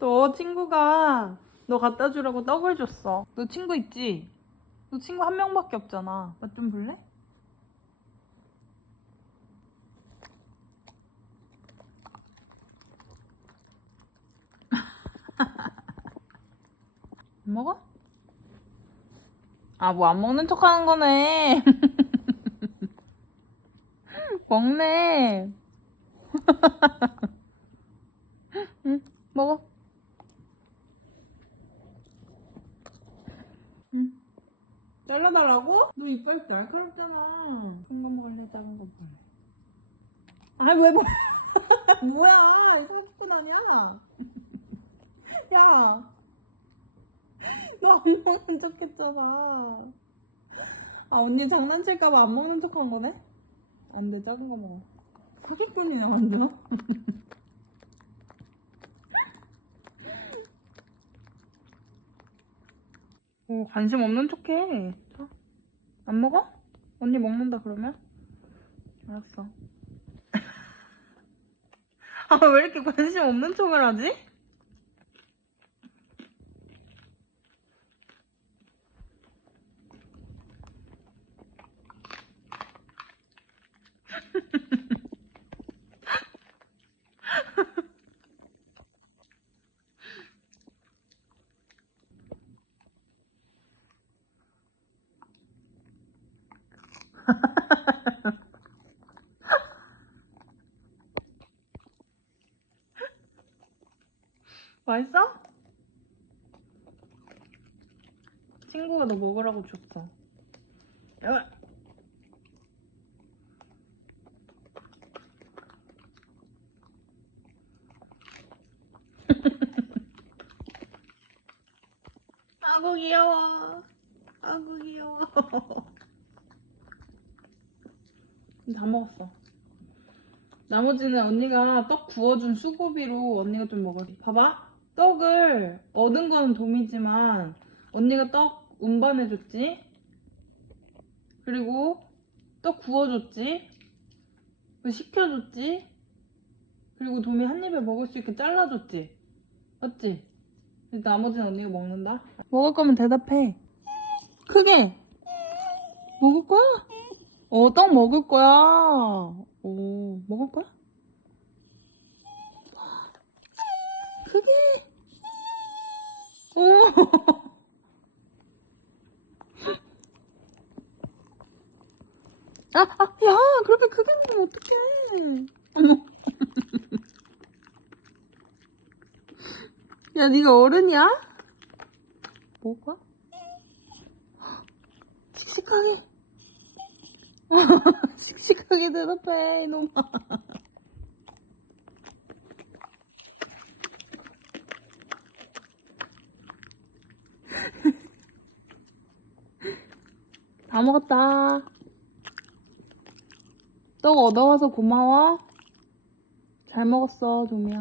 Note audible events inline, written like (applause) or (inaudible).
너 친구가 너 갖다 주라고 떡을 줬어. 너 친구 있지? 너 친구 한 명밖에 없잖아. 맛 좀 볼래? (laughs) 안 먹어? 아, 뭐 안 먹는 척 하는 거네. (laughs) 먹네. (laughs) 응, 먹어. 잘라달라고? 너 이빨 날카롭잖아. 큰 거 먹을래? 작은 거 먹을래? 아, 왜 먹어? (laughs) 뭐야? 이거 스푼 아니야? 야. 너 안 먹는 척 했잖아. 아, 언니 장난칠까봐 안 먹는 척 한 거네? 안 돼, 작은 거 먹어. 사기꾼이네, 완전. (laughs) 오, 관심 없는 척해. 자, 안 먹어? 언니 먹는다, 그러면? 알았어. (laughs) 아, 왜 이렇게 관심 없는 척을 하지? (laughs) 맛있어? 친구가 너 먹으라고 줬어. 야. (laughs) 아구 귀여워. 아구 귀여워. (laughs) 다 먹었어. 나머지는 언니가 떡 구워준 수고비로 언니가 좀 먹을게. 봐봐. 떡을 얻은 건 돔이지만 언니가 떡 운반해줬지. 그리고 떡 구워줬지. 식혀줬지. 그리고 돔이 한 입에 먹을 수 있게 잘라줬지. 맞지? 나머지는 언니가 먹는다. 먹을 거면 대답해. 크게. 먹을 거야? 어, 떡 먹을 거야. 오, 먹을 거야? 크게. 오. (laughs) 아, 아, 야, 그렇게 크게 먹으면 어떡해. (laughs) 야, 네가 어른이야? 거야? (gasps) 씩씩하게. (laughs) 씩씩하게 대답해, 이놈아. (laughs) 다 먹었다. 떡 얻어와서 고마워. 잘 먹었어, 좀이야.